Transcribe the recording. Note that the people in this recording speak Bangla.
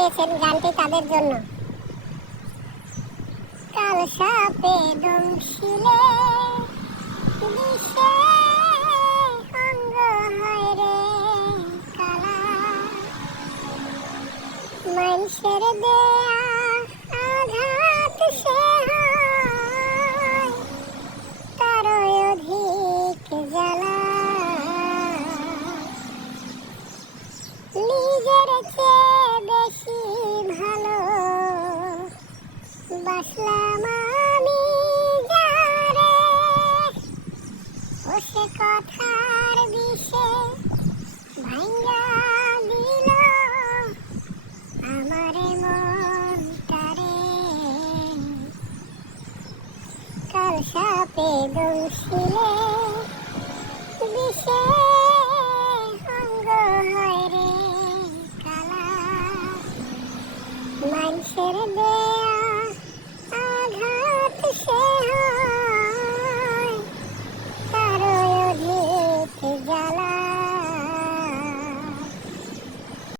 পেয়েছেন গানটি তাদের জন্য। কাল সাপে দংশিলে বিষে অঙ্গ হয় রে কালা, মানুষের দেয়া আঘাত সে হয় তারই অধিক জ্বালা। নিজের চেয়ে বেশি ভালো বাসলাম আমি যারে, ও সে কথার বিষে ভাঙ্গা দিল আমারে মনটারে। কাল সাপে দংশিলে বিষে অঙ্গ হয় রে কালা, মানুষের দেয়া